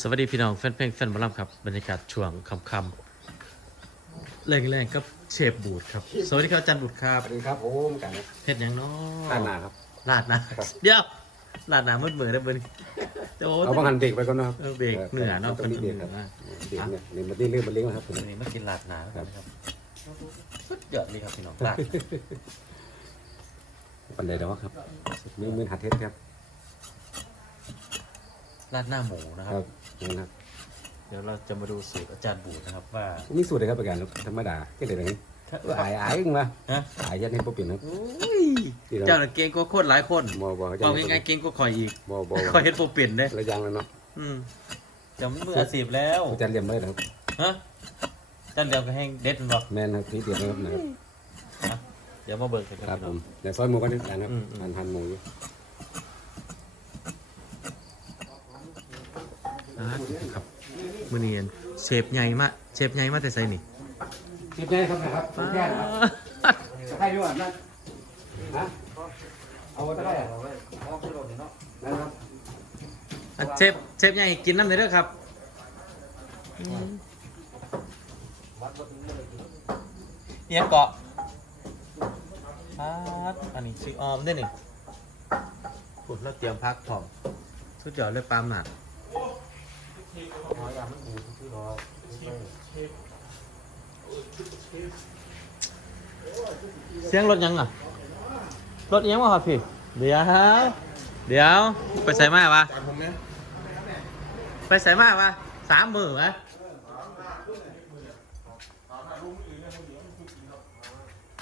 สวัสดีพี่น้องแฟนเพลงแฟนบอลลัมครับบรรยากาศช่วงค่ำๆแรงๆกับเชฟบูดครับ สวัสดีครับอาจารย์บูดครับสวัสดีครับผมกันเฮ็ดหยังเนาะด้านหน้าครับ ลาดหนะเดี๋ยวลาดหนามืดมือได้เบิ่นแต่โอ้เอาบังหันเบรกไปก่อนนะครับเออเบรกเหนือเนาะตรงนี้เบรกครับเบรกเนี่ยนี่มันได้เรื่องมันเลี้ยงนะครับผมวันนี้มากินลาดหนาแล้วกันครับสุดยอดเลยครับพี่น้องลาดปันใดเดี๋ยวครับมีมือหัดเทสครับ ลาดหน้าหมูนะคครัรับบนี่นะครับเดี๋ยวเราจะมาดูสูตรอาจารย์บูดนะครับว่ามีสูตรอะไรครับประกันธรรมดาแค่ไหนนี้อายอายขึ้นมาฮะอายยัดให้พวกเปลี่ยนครับอุ้ยเจ้าน่ะเก่งกว่าโคตรหลายคนบอบอเอาง่ายๆเก่งกว่าข่อยอีกบอบอข่อยเฮ็ดโปรเปลี่ยนเด้ระยังแล้วเนาะอืมจะมืออาชีพแล้วอาจารย์เรียมเลยนะครับฮะจันเดียวก็แห้งเด็ดบ่แม่นครับนี่เดียวนะครับนะครับเดี๋ยวมาเบิกกันครับพี่ผน้อง มเดี๋ยวซอยหมูกันนิดนึงครับอืมอืม หั่นหั่นหมูอยู่ อ่าครับมื้อนี้เชฟใหญ่มากเชฟใหญ่มากแต่ไสนี่สิบแน่ครับนะครับสิบแน่นะครับให้ด้วยนะนะเอาไว้ได้อะนะครับอะเชฟเชฟใหญ่กินน้ำได้เด้อครับอืมเอียงเกาะพัดอันนี้ชิออมด้วยนี่พูดแล้วเตรียมพักพร้อมสุดยอดเลยปลาหมัก เสียงรถยังอะ รถเอียงวะครับพี่ เดี๋ยวเดี๋ยวไปใส่มาวะไปใส่มาวะสามมือวะ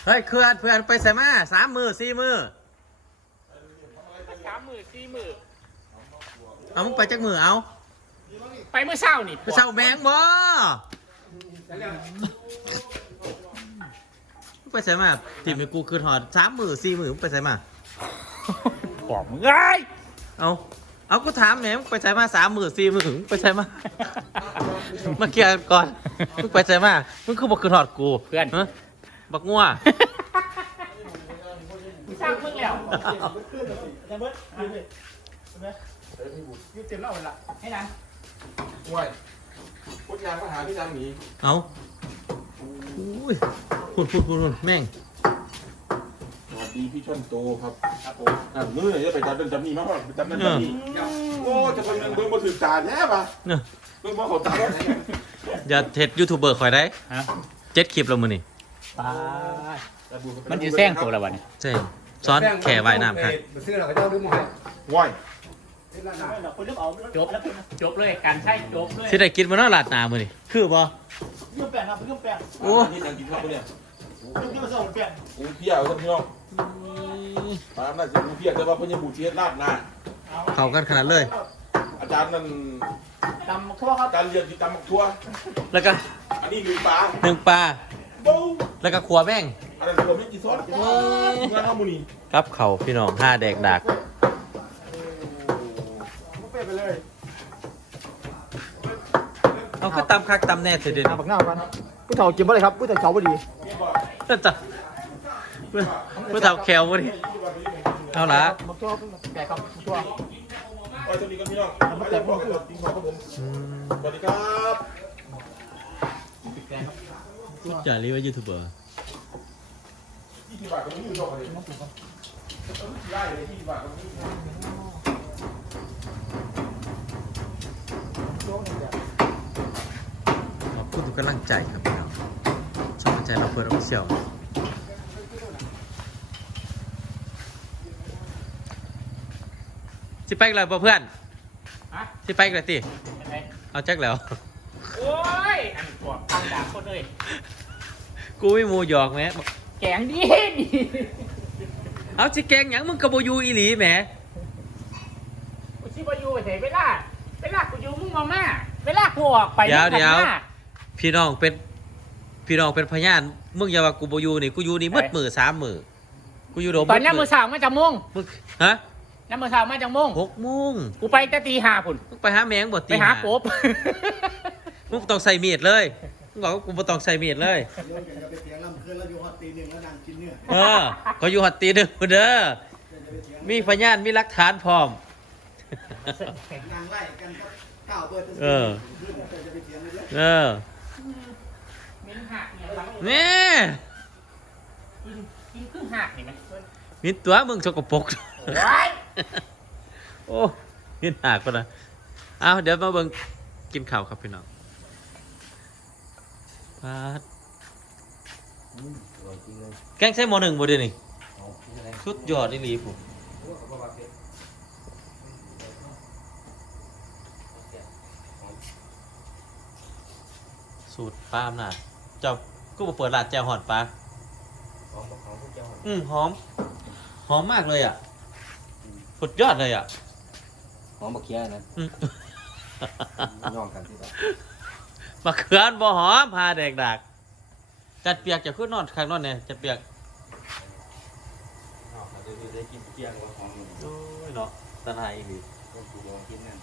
เฮ้ยเพื่อนเพื่อนไปใส่มาสามมือสี่มือสามหมื่นสี่หมื่นเอามึงไปจักมือเอา ไปเมื่อเช้านี่ไปเช่าแมงบ่มึงไปใส่มาทีมในกูคือถอดสามมือสี่มือมึงไปใส่มาบอกมึงไงเอาเอากูถามแหมมึงไปใส่มาสามมือสี่มือมึงไปใส่มา มาเคลียร์กันก่อนมึงไปใส่มามึงคือบอกคือถอดกูเพื่อน ฮะบักงัว สร้างมึงแล้วให้นะ ว้ายพุทธยางมาหาพี่ยางหนีเอาอุ้ยพูดพูดพูดพูดแม่งสวัสดีพี่ชนโตครับครับผมอะมือจะไปจับเดินจับนี่มาก่อนจับนั่นจับนี่โอ้จะคนหนึ่งเบิ่งมาถือจานแย่ปะเนี่ยเบิ่งมาเขาตาอย่าเทรดยูทูบเบอร์คอยได้ฮะเจ็ดคลิปแล้วมือนี่ตายมันจะแซงตัวละวันนี้เจ๊ซ้อนแข่ว่ายน้ำครับซื้อเราก็เจ้าด้วยหมอยว้าย จบแล้วจบเลยการใช้จบเลยที่ได้กินมาเนาะลาดหนามือนี่คือบ่ยืมแปลงครับยืมแปลงโอ้นี่นั่งกินข้าวปะเนี่ยยืมส่งแปลงอูเพี้ยครับพี่น้องตามน่าจะอูเพี้ยแต่ว่าเพิ่นยังบูเชียดลาดหน้าเข้ากันขนาดเลย อาจารย์นั่นตำทั่วครับการเรียนที่ตำบักทั่วแล้วก็อันนี้มีปลาหนึ่งปลาบูแล้วก็ขัวแม่งอันนั้นผมไม่กินซอสเมื่อเข้ามูนี่ครับเขาพี่น้องห้าแดกดัก เป๊ะไปเลย เอาก็ตำคักตำแน่เสยเด็ดหน้าบักหน้ากันผู้เฒ่ากินบ่ได้ครับผู้เฒ่าเฉาบ่ดีก็จะเพื่อเพื่อเท่าแควบ่ดิเอาละบักตัวแก่ครับบักตัวไปสวัสดีครับพี่น้องมาจากพ่อครับทีมของครับผมอืมสวัสดีครับจ่าเรียกว่ายูทูบเบอร์ยี่สิบบาทก็ไม่อยู่ชอบเลยได้เลยยี่สิบบาทก็ไม่อยู่ขอบคุณ ทุกกำลังใจครับพี่น้องชอบใจเราเปิดออฟเชียลสิไปอีกแล้วบ่เพื่อนฮะสิไปอีกแล้วติเอาแจ็คแล้ว โอ้ย อันปวดตั้งด่าคนเลย กูไม่มูหยอกแหมแกงดีดีเอาสิแกงหยังมึงกับโบอยูอีหลีแหมกูชิบายูไปเถอะเวลาเวลากูอยู่มึงมองหน้าเวลากูออกไปเดี๋ยวมึงเดี๋ยวหันหน้า พี่น้องเป็น พี่น้องเป็นพยานมึงอย่าว่ากูโบอยูนี่กูอยู่นี่มืดมือสามมือกูอยู่โดมตอนนี้มือสาวมาจากโมงมึงฮะน้ำมือสาวมาจากโมงหกโมงกูไปแต่ตีห้าพุ่นมึงไปหาแมงบ่ไปตีหาห้กบมึงต้องใส่มีดเลยมึงบอกว่ากูบ่ต้องใส่มีดเลยเออก็อยู่หัดตีหนึ่งเด้อมีพยานมีหลักฐานพร้อมงานไล่กันก็ก้าวเปิดเออจะไปเถียง เลยเออมิ้นหักเนี่ยครับนี่กินกินครึ่งหักเห็นไหมมีตัวมึงสกปรกว้ายโอ้ยินหากปะนะเอาเดี๋ยวมาเบิ่งกินข้าวครับพี่น้องปาดแกงใช้หมอหนึ่งบ่เดี๋ยวนี้สุดยอดนี่ลีผม สูตรปลาอำนาจเจ้ากูบ่เปิดร้านแจ่วหอดปลาอืมหอม หอมมากเลยอะสุดยอดเลยอะ หอมบักเขียนะอืม ย่องกันที่ละมะเขือนบ่หอมพาแดกดักจัดเปียกจะขึ้นนอนข้างนอนเนี่ยจัดเปียกอ๋อเดี๋ยวได้กินเกี๊ยวกับหอมอยู่โอ้ยเนาะตาลายอีหลีต้องดูลองกินนั่น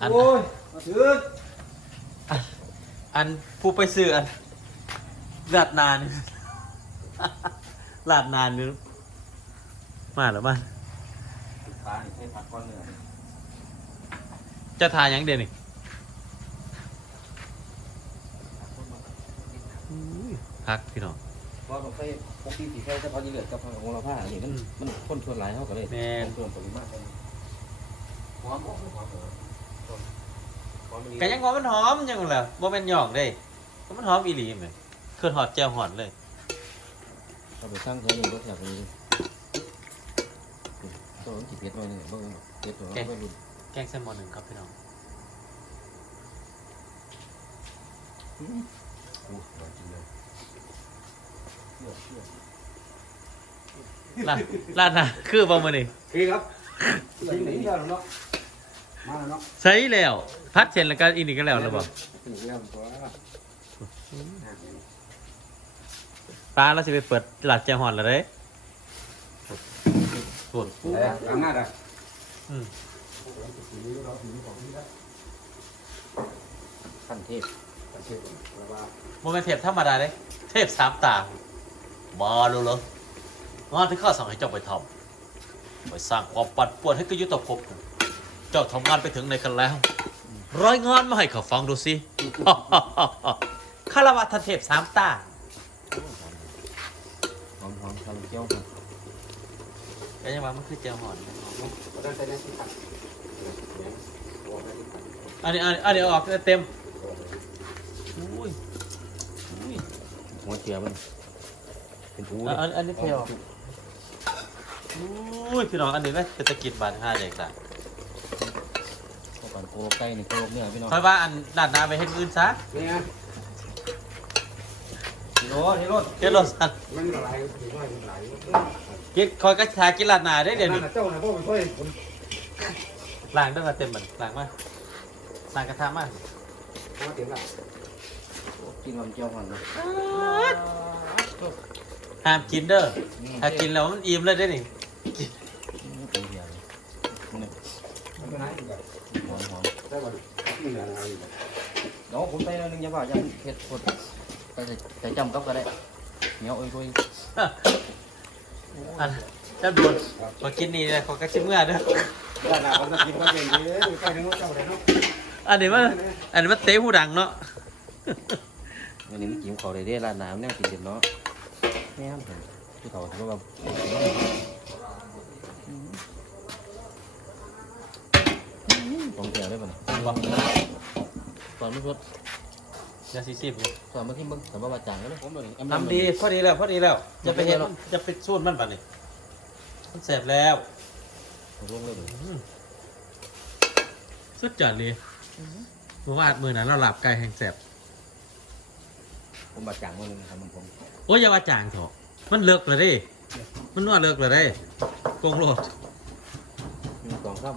อันโอ้ยมาถึง อันผู้ไปซื้ออันลาดนานลาดนานนี่มาหรือมาปลานี่ใช้ผักก้อนเนื้อจะทาหยังเดี๋ยวนี่พักพี่น้องเพราะมันใช้ปกติสีใช้เฉพาะยี่เหลือกับของเราผ้านี่มันมันคนชวนหลายเท่ากันเลยแม่นคนชวนปริมาณเลยหอมบอกหอมเหรอหอม กันยังงอมันหอมยังแหละบ่แม่นหยอกเด้ก็มันหอมอีหลีแม่นเคลื่อนหอดแจ่วหอดเลยเราไปสร้างเธอหนึ่งรถอยากนี้ตัวมันจีเพียรหน่อยหนึ่งเบิ่งเพียรตัวมันไม่รุนแกงแซลมอนหนึ่งครับพี่น้องอู้หวานจริงเลยเชื่อเชื่อลาดลาดนะคือบ่มื้อนี้คือครับจริงนี่แล้วเนาะ มาแล้วเนาะใช้แล้วพัดเสร็จแล้วก็อีนี่ก็แล้วแล้วบ่ถึงแล้วตัวปลาเราสิไปเปิดหลัดแจวหอนแล้วเด้โหดล้างหน้าอะอืมขั้นเทพโมเมนเทปธรรมดาเด้เทปสามตามาเลยเลยงานที่ข้าสั่งให้เจ้าไปทำไปสร้างความปั่นป่วนให้กับยุทธภพ เจ้าทำงานไปถึงไหนกันแล้ว รายงานมาให้เขาฟังดูสิคารวะทันเทพสามตา หอมหอมทำเจียวก็ยังว่ามันคือแจวหอนอันนี้อันนี้อันนี้เอาออกเต็มอุ้ยอุ้ยหัวเจียมันเป็นผู้อันอันอันนี้เพลออกอุ้ยพี่น้องอันนี้ไหมเศรษฐกิจบาทห้าเด็กต่างก่อน โคโลไก่นี่โคโลเนี่ยพี่น้องค่อยว่าอันด้านหน้าไปเฮ็ดอื่นซะนี่ไงฮีโร่ฮีโร่เฮ็ดรถสั่นมันหลายมันหลายมันหลายกินคอยก็ทากินลาดหน้าได้เดี๋ยวนี้เจ้าน่ะพ่อไปช่วยผมล้างได้มาเต็มมันล้างมาล้างกระทะมามาเต็มละกินลำเจียวก่อนนะห้ามกินเด้อถ้ากินแล้วมันอิ่มเลยได้นี่เป็นเดียวนี่หอมหอมได้ ป่ะน้องผมไปแล้วนึงอย่าว่าอย่าเผ็ดคนไปใส่จำกับก็ได้เหนียวเอ้ยด้วยอันเจ้าโดนมากินนี่ เลยขอกระชิมเมื่อเด้อได้ละผมจะกินก็เป็นดีใกล้ถึงเจ้าเลยเนาะอันนี้มันอันนี้มันเตะหูดังเนาะวันนี้มันจิ้มเขาได้เด้ร้านน้ำเนี่ยกินเด็ดเนาะแม่ผมที่เขาถือว่าผมเกี่ยวได้ป่ะตอนไม่รถเดี๋ยวสิสิบอยู่ตอนเมื่อกี้มึงแต่ว่าบาจางก็เลยผมเลยทำดีพอดีแล้วพอดีแล้ว จะไปเห็นมันจะไปสูดมันบัดนี้มันเสร็จแล้วลงเลยสุดยอดเลยเมื่อวานมือนั้นเราหลับไก่แห่งแสบผมบาจางมันทำผมโอ้ยอย่าว่าจางเถอะมันเลิกเลยเดิมันนวดเลิกเลยเด้โกงโลดมีกองข้าม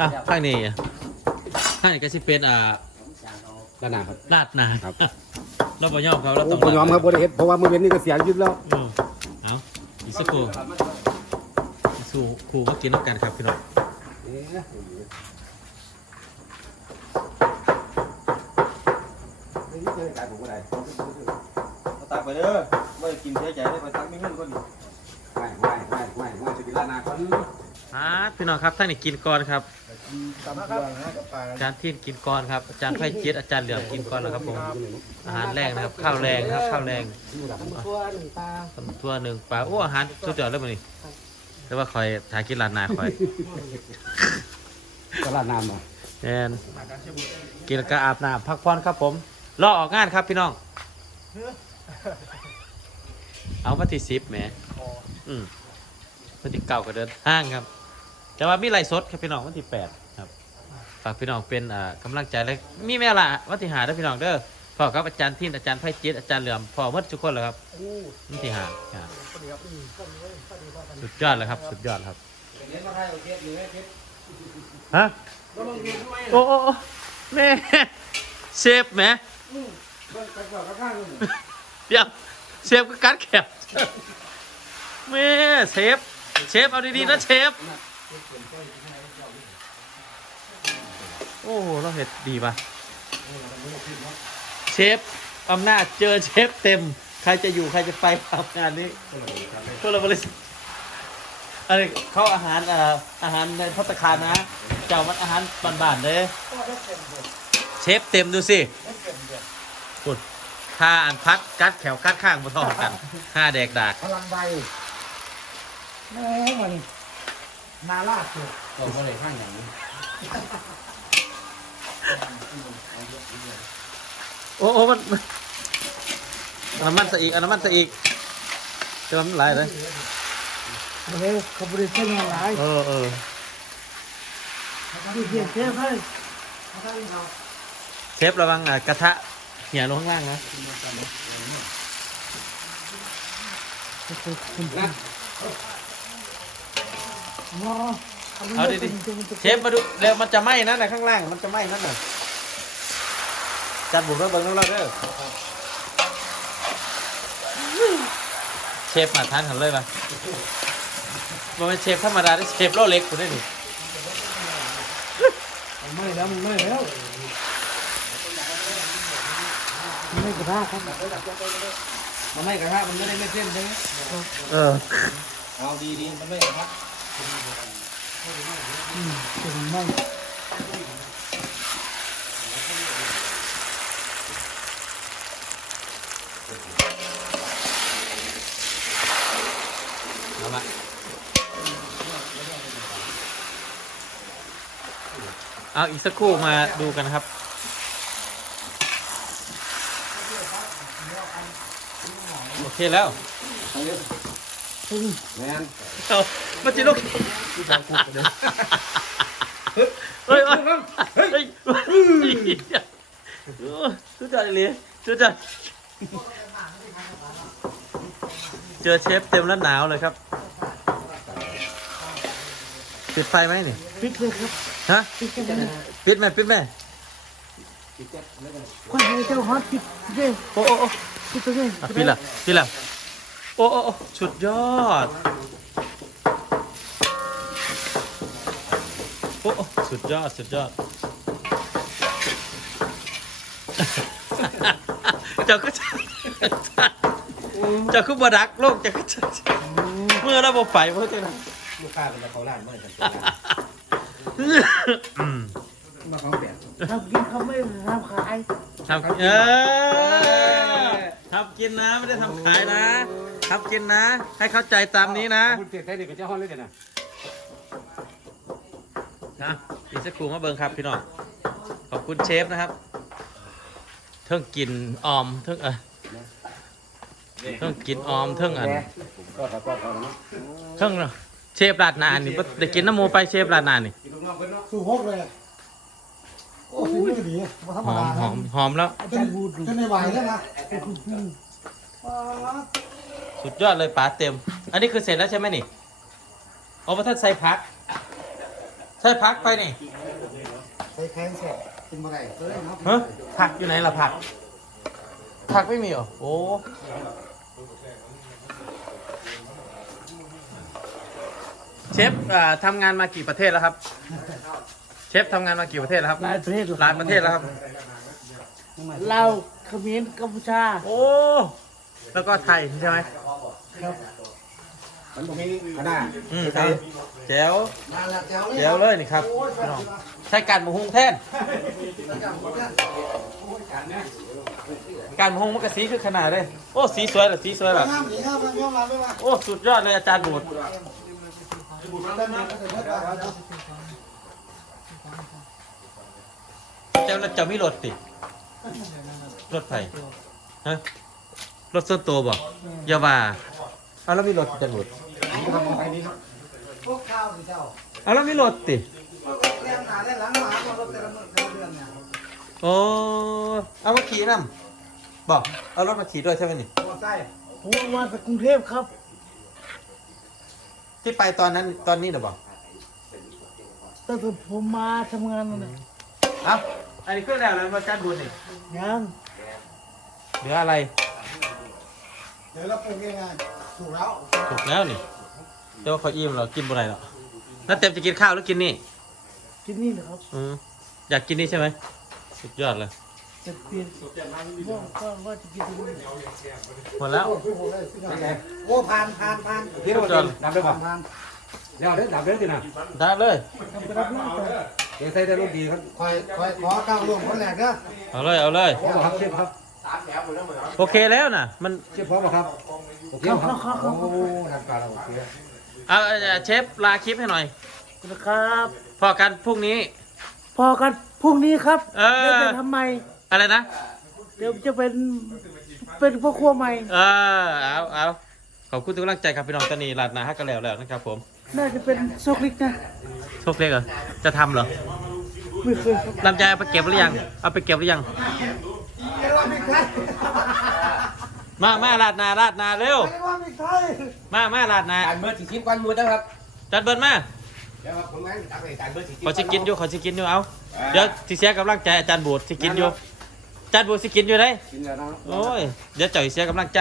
อะข้างนี้อะข้างนี้ก็สิเป็นอ่าด้านหน้าครับ ลาดนาครับ เราบ่ยอมเขาเราต้องผมยอมครับบริเฮ็ดเพราะว่ามือเว้นนี่ก็เสียชีวิตแล้วอืมเอาอีกสักครู่สู่ครูมากินน้ำกันครับพี่น้อง ตักไปเด้อไม่กินเสียใจได้ไปตักไม่เงินก็ดีไม่ไม่ไม่ไม่ไม่จะกินลานาคนอ่าพี่น้องครับท่านนี่กินก่อนครับ ตำเครื่องนะกับปลาอาจารย์ที่กินก่อนครับอาจารย์ไฟเจ็ดอาจารย์เหลืองกินก่อนแล้วครับผมอาหารแรงนะครับข้าวแรงนะครับข้าวแรงตัวหนึ่งปลาตำทั่วหนึ่งปลาโอ้อาหารสุดยอดเลยมันนี่แต่ว่าคอยถ่ากินร้านนาคอยตลาดน้ำอะแอนกินแล้วก็อาบน้ำพักผ่อนครับผมรอออกงานครับพี่น้อง เอาวันที่สิบแหมอืมวันที่เก้าก็เดินห้างครับ แต่ว่ามีไลฟ์สดครับพี่น้องวันที่แปดครับ ฝากพี่น้องเป็นอ่ากำลังใจและมีแม่ละวันที่หาเด้อพี่น้องเด้อพ่อครับอาจารย์ทินอาจารย์ไพจิตอาจารย์เหลื่อมพ่อหมดทุกคนเลยครับวันที่หาครับสุดยอดเลยครับ สุดยอดครับเน้นมาให้โอเคอยู่ไหมเพชรฮะก็ลองดูทำไมโอ้โอ้โอ้แม่เชฟแหมเบิ่งไปก่อนข้างๆ เลยเดี๋ยวเชฟก็กัดแขบแม่เชฟ เชฟเอาดีๆนะเชฟ โอ้เราเห็ดดีป่ะ เชฟอำนาจเจอเชฟเต็ม ใครจะอยู่ใครจะไปทำงานนี้คนละบริษัทอะไรเข้าอาหารเอ่ออาหารในพัตตาคารนะ เจ้ามันอาหารบ้านๆเลยเชฟเต็มดูสิคุด ถ้าอันพัดกัดแขวกัดข้างมาทอกันห้าแดกดากพลังใบแม่มันนาลาดสุดเราไม่ได้ข้างอย่างนี้โอ้โอ้มันมันอันน้ำมันสะอีกอันน้ำมันสะอีกจะมันหลายเลยเฮ้ยขบริเส้นอะไรเออเออดีเพียงเท่าไหร่เชฟระวังอะกระทะ เหี่ยลงข้างล่างนะเอาดิดิเชฟมาดูเร็วมันจะไหม้นั่นน่ะข้างล่างมันจะไหม้นั่นน่ะจัดบุกแล้วเบิ้งแล้วเด้อเชฟมาทานกันเลยป่ะมันเป็นเชฟธรรมดาที่เชฟโลเล็กคุณได้ดิไม่แล้วมันไม่แล้ว ไม่กระทะครับมันไม่กระทะมันไม่ได้ไม่เส้นใช่ไหมเออเอาดีๆมันไม่กระทะเป็นไม่เอาละเอาอีกสักครู่มาดูกันครับ โอ เคแล้วแมนเอามาจิโลกเฮ้ยเฮ้ยเฮ้ยชุดจัดเลยชุดจัดเจอเชฟเต็มแล้วหนาวเลยครับปิดไฟไหมนี่ปิดเลยครับฮะปิดกันเลยปิดไหมปิดไหมคนให้เจ้าฮอตปิดเลยโอ้โอ้โอ้ปิดไปเลยอะปิดละปิดละโอ้โอ้โอ้สุดยอดโอ้โอ้สุดยอดสุดยอด เจ้าก็จะเจ้าคือบดักโลกเจ้าก็จะเมื่อเราบอไปเมื่อจะลูกค้าเป็นเขาล้านเมื่อไหร่อืมมาของเปียกทำกินเขาไม่ทำขาย ทำเออ ทำกินนะไม่ได้ทำขายนะทำกินนะ ให้เข้าใจตามนี้นะคุณเสียใจเด็กกับเจ้าห้องเลยเดี๋ยวนะนะอีกสักครู่มาเบิงครับพี่น้องขอบคุณเชฟนะครับ เทิงกินออมเทิงเออเทิงกินออมเทิงอันก็ตะกอบเอาเนาะเทิงเชฟราดหนานี่บ่ได้กินน้ำหมูไปเชฟราดหนานี่กินลูกน้องเพิ่นเนาะสู้ฮกเลย โอ้ฝีมือดีมาธรรหมอมดาหอมหอมแล้ว อาจารย์บูดจนในไหวแล้วนะสุดยอดเลยป๋าเต็ม อันนี้คือเสร็จแล้วใช่ไหมนี่เอาประท่านใส่พัก ใส่พักไปนี่ใส่แข้งเสร็จกินมาได้เลยเนาะฮะผักอยู่ไหนล่ะผัก ผักไม่มีเหรอ โอ้ เชฟอ่าทำงานมากี่ประเทศแล้วครับเชฟทำงานมากี่ประเทศแล้วครับหลายประเทศหลายประเทศแล้วครับ เราเคมรกัมพูชาโอ้ แล้วก็ไทยใช่ไหมมันตรงนี้ขนาดอืมครับแจ๋วมาแล้วแจ๋วแจ๋วเลยนี่ครับพี่น้องใช้การหมูฮุงแท่นการหมูฮุงมันก็สีคือขนาดเลยโอ้สีสวยเหรอสีสวยเหรอห้ามหนีห้ามห้ามห้ามไม่ว่าโอ้สุดยอดเลยอาจารย์บูด ได้มาก็จะ เบิดว่าเจ้าแล้วเจ้ามีรถติรถไฟฮะรถส่วนตัวบ่อย่าว่าเอาแล้วมีรถอาจารย์บูดพวกข้าวสิเจ้าเอาแล้วมีรถติพวกเลี้ยงหาได้หลังหมามาลดแต่ละมื้อแต่ละเดือนเนี่ยโอ้เอามาขี่นํบอกเอารถมาขี่ด้วยใช่ไหมนี่หัวไส้ผมมาจากกรุงเทพครับ ที่ไปตอนนั้นตอนนี้เหรอบอกตั้งแต่ผมมาทำงานนั่นน่ะเอ้า อันนี้เครื่องแล้วแล้วมาจัดบุญนี่ยังเหลืออะไร เดี๋ยวเราปลูกยังไงถูกแล้วถูกแล้วนี่เดี๋ยวเขาอิ่มเรากินบ่ได้หรอกน้าเต็มจะกินข้าวหรือกินนี่ กินนี่เหรอครับอืมอยากกินนี่ใช่ไหมสุดยอดเลยจะเปลี่ยนว่าว่าว่าจะกินตรงนี้หมดแล้วโอ้ผ่านผ่านผ่านสุดยอดดำได้ป่ะผ่านเดี๋ยวเด้อดับเด้อสินะได้เลย ทำไปรับหน้าต่อเดี๋ยวใส่แต่รุ่นดีครับคอยคอยขอก้าวล่วงคนแรกเด้อเอาเลยเอาเลย พร้อมครับเชฟครับโอเคแล้วนะมันเชฟพร้อมครับโอเคครับโอ้ทำการแล้วโอเคเอาเอาเชฟลาคลิปให้หน่อยนะครับพอกันพรุ่งนี้ พอกันพรุ่งนี้ครับเออเดี๋ยวจะทำไมอะไรนะ เดี๋ยวจะเป็นเป็นพ่อครัวใหม่ เออเอาเอาขอบคุณทุกกำลังใจครับพี่น้องตอนนี้ลาดนาฮักกันแล้วแล้วนะครับผม น่าจะเป็นโซกลิกนะโชคเล็กเหรอ จะทำเหรอไม่เคยครับลำไยเอาไปเก็บหรือยัง เอาไปเก็บหรือยังเรียกว่าไม่ใช่มามาลาดนาลาดนาเร็วเรียกว่าไม่ใช่มามาลาดนาการเบอร์สี่สิบกว่าอยู่นะครับจัดเบิร์นมาเดี๋ยวครับผมงั้นตักเลยการเบอร์สี่สิบ ขอสิกินอยู่ขอสิกินอยู่เอา เดี๋ยวสิเสียกำลังใจอาจารย์บูดสิกินอยู่ อาจารย์บูดสิกินอยู่ได้ กินแล้วนะโอ้ย เดี๋ยวเจ่อยเสียกำลังใจ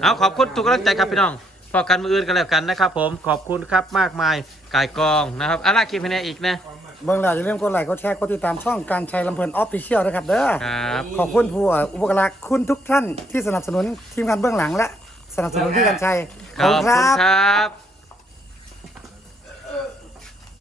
เอาขอบคุณทุกกำลังใจครับพี่น้อง พอกันมืออื่นกันแล้วกันนะครับผมขอบคุณครับมากมายกายกองนะครับอาราคลิปให้แน่อีกนะ เบื้องหลังอย่าลืมกดไลค์กดแชร์กดติดตามช่องการชัยลำเพลินออฟฟิเชียลนะครับเด้อครับขอบคุณผู้อุปการะคุณทุกท่านที่สนับสนุนทีมงานเบื้องหลังและสนับสนุนที่การชัยขอบคุณครับ